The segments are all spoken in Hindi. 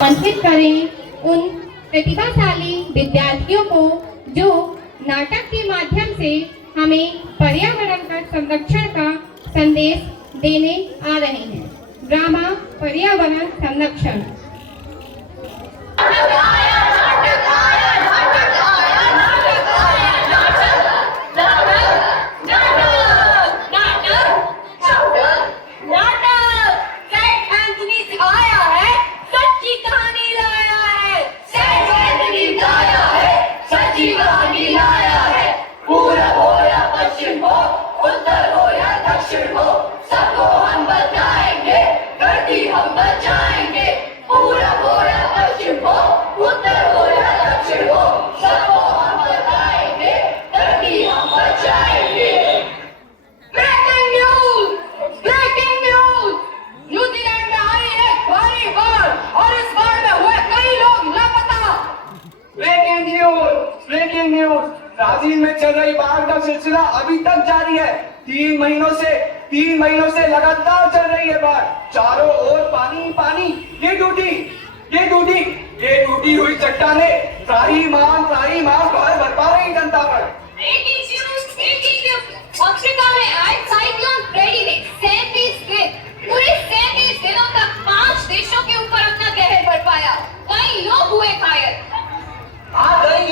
आमंत्रित करें उन प्रतिभाशाली विद्यार्थियों को जो नाटक के माध्यम से हमें पर्यावरण का संरक्षण का संदेश देने आ रहे हैं। ड्रामा पर्यावरण संरक्षण। ब्राजील में चल रही बाढ़ का सिलसिला अभी तक जारी है। 3 महीनों से लगातार चल रही है बाढ़। चारों ओर पानी पानी। ये टूटी हुई चट्टानें त्राहिमाम कहर बरपा रही जनता पर। अफ्रीका में आज साइक्लोन फ्रेडी ने 37 दिनों तक 5 देशों के ऊपर अपना कहर बरपाया। कई लोग हुए घायल। आ गई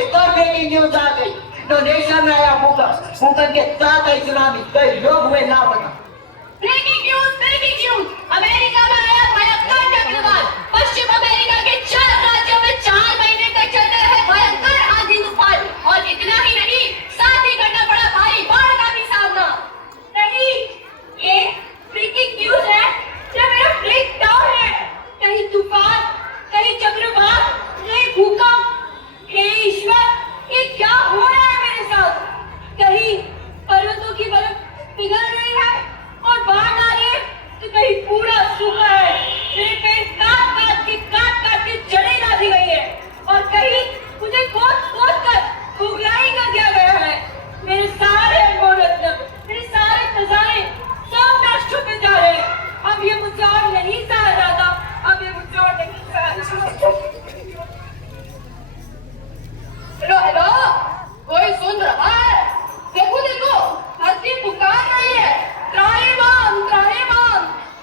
एक और ब्रेकिंग न्यूज आ गई। इंडोनेशिया में आया भूकंप के साथ आई सुनामी, कई लोग हुए लापता। ब्रेकिंग न्यूज अमेरिका में आया भयंकर चक्रवात। पश्चिम अमेरिका के 4 राज्यों में 4 महीने तक चलते रहे भयंकर आंधी तूफान। और इतना ही नहीं, साथ ही करना पड़ा भारी बाढ़ का भी सामना। नहीं, ये ब्रेकिंग न्यूज है या मेरा ब्रेक डाउन है? कहीं तूफान, कहीं चक्रवात, कहीं भूकंप। हे ईश्वर, ये क्या हो रहा है मेरे साथ? कहीं पर्वतों की बर्फ पिघल रही है और बाढ़ आ रही है, तो कहीं पूरा सूखा है। मेरे पेड़ काट के जड़ें डाली गई है और कहीं मुझे खोद कर खुगलाई कर दिया गया है। मेरे सारे अनमोल, मेरे सारे खजाने सब नष्ट होते जा रहे हैं। अब ये मुझसे और नहीं सहा जाता। हेलो, कोई सुन रहा है? देखो धरती पुकार रही है। त्राहिमाम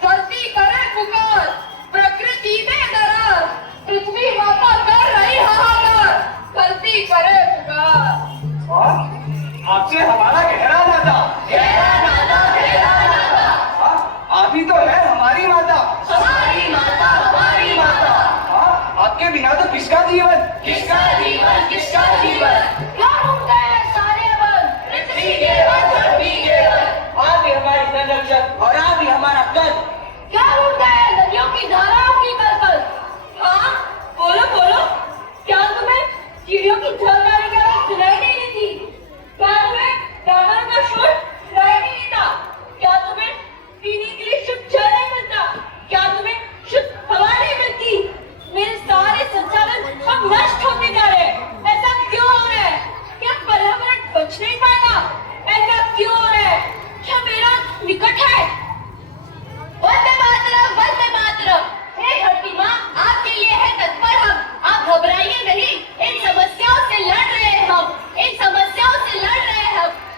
धरती करे पुकार। प्रकृति में दरार, पृथ्वी माता कर रही हाहाकार। धरती करे पुकार। आपसे हमारा गहरा नाता। आप ही तो है हमारी माता। आपके बिना तो किसका जीवन? क्या होता है सारे वन? पृथ्वी के वन, धरती के वन। आप ही हमारे संरक्षक और आप ही हमारा कल। क्या होता है नदियों की धाराओं की कलकल? हाँ, बोलो, क्या तुम्हें चिड़ियों की झलकाने की आवाज सुनाई नहीं देती? क्या तुम्हें जानवरों का शोर सुनाई नहीं देता? क्या तुम्हें पीने के लिए शुद्ध जल नहीं मिलता? क्या तुम्हें शुद्ध हवा नहीं मिलती? मेरे सारे संसाधन अब नष्ट होते जा रहे हैं। ऐसा क्यों हो रहा है? क्या पर्यावरण बच नहीं पाएगा? ऐसा क्यों हो रहा है? क्या मेरा निकट है? वंदे मातरम। हे धरती माँ, आपके लिए है तत्पर हम। आप घबराइए नहीं, इन समस्याओं से लड़ रहे हैं हम।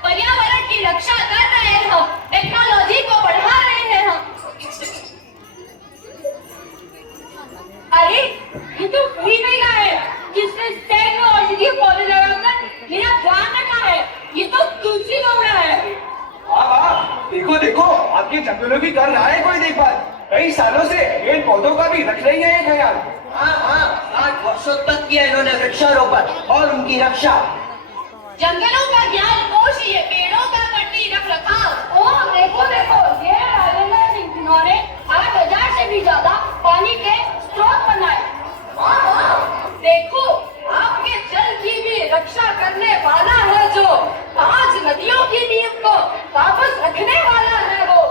पर्यावरण की रक्षा कर रहे हैं हम। टेक्नोलॉजी को बढ़ा रहे हैं हम। अरे, ये तो वही महिला है जिसने सैकड़ों औषधीय पौधे लगाकर मेरा ध्यान रखा है। ये तो तुलसी गौड़ा है। देखो आपके जंगलों की कर रहा है कोई देखभाल। कई सालों से पेड़ पौधों का भी रख रही है ख्याल। हाँ, 8 वर्षों तक किया इन्होंने वृक्षारोपण और उनकी रक्षा। जंगलों का ज्ञान कोश, ये पेड़ों का कट्टी रख रखाव। ओह देखो, ये राजेंद्र सिंह जिन्होंने 8000 से भी ज्यादा पानी के स्रोत बनाए। देखो, आपके जल की भी रक्षा करने वाला है जो 5 नदियों की नींव को वापस रखने वाला है वो।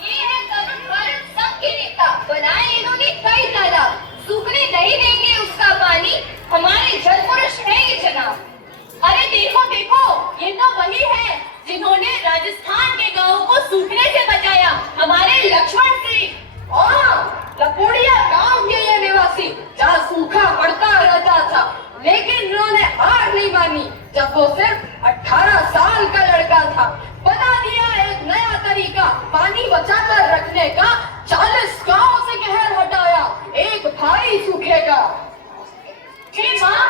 ये है तरुण भारत सबके नेता। बनाए इन्होंने कई तालाब, सूखने नहीं देंगे उसका पानी। हमारे जल पुरुष है ये जनाब। अरे देखो, ये तो वही है जिन्होंने राजस्थान के गांवों को सूखने से बचाया, हमारे लक्ष्मण सिंह। लकोड़िया गांव के ये निवासी जहाँ सूखा पड़ता रहता था, लेकिन उन्होंने हार नहीं मानी। जब वो सिर्फ 18 साल का लड़का था, बना दिया एक नया तरीका पानी बचाकर रखने का। 40 गांव से कहर हटाया एक भाई सूखे का। जी माँ,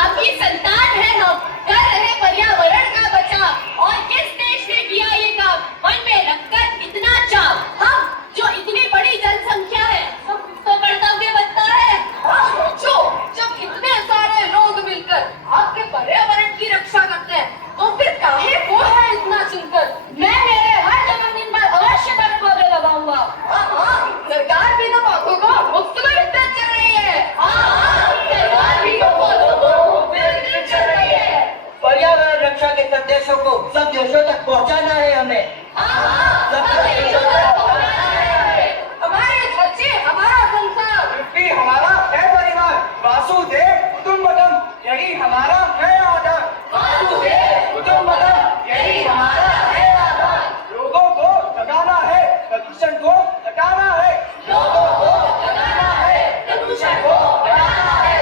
आपकी संतान है हम, कर रहे पर्यावरण का बचाव। और किस देश ने किया ये काम, मन में रखकर इतना चाव। हम जो इतनी बड़ी जनसंख्या है, हम तो कर्तव्य बनता है। हाँ सोचो, जब इतने सारे लोग मिलकर आपके पर्यावरण की रक्षा करते हैं, तो फिर काहे को है इतना चिंतन। मैं मेरे हर जन्मदिन पर अवश्य पेड़ पौधे लगाऊंगा। हाँ, सरकार भी तो पौधों को मुफ्त में वितरित कर रही है। हाँ, सरकार भी तो पौधों को मुफ्त में वितरित कर रही है। पर्यावरण रक्षा के संदेशों को सब देशों तक पहुंचाना है हमें। सब देशों तक पहुंचाना है। हमारे बच्चे, हमारा संसार, पृथ्वी हमारा है परिवार, वासुदेव कुटुंबकम यही हमारा है आधार। वासुदेव कुटुंबकम यही हमारा है आधार। लोगों को जगाना है, प्रदूषण को हटाना है। लोगों को जगाना है, प्रदूषण को हटाना है।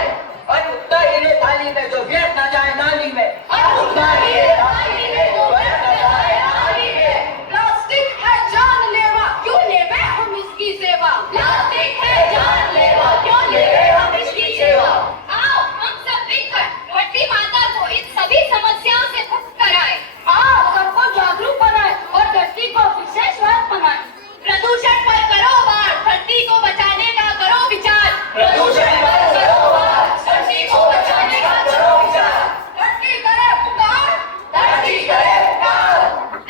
और उतना हीरे थाली में जो व्यर्थ न जाए नाली में। प्लास्टिक है जानलेवा, क्यों लेवे हम इसकी सेवा। प्लास्टिक है जानलेवा, क्यों लेवे हम इसकी सेवा। आओ हम सब मिलकर धरती माता को इन सभी समस्याओं से मुक्त कराएं। आओ सबको जागरूक बनाएं और धरती को विशेष स्वास्थ्य बनाएं। प्रदूषण पर करो वार, धरती को बचाने का करो विचार। प्रदूषण पर करो वार, धरती को बचाने का करो विचार। धरती करे पुकार, धरती करे पुकार,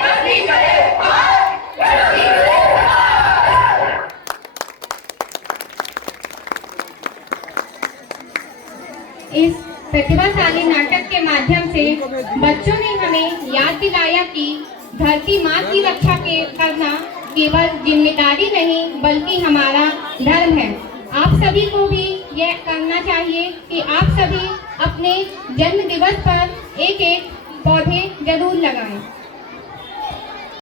धरती करे पुकार, धरती करे पुकार। इस प्रतिभाशाली नाटक के माध्यम से बच्चों ने हमें याद दिलाया कि धरती माँ की रक्षा करना केवल जिम्मेदारी नहीं बल्कि हमारा धर्म है। आप सभी को भी यह करना चाहिए कि आप सभी अपने जन्म दिवस पर एक एक पौधे जरूर लगाएं।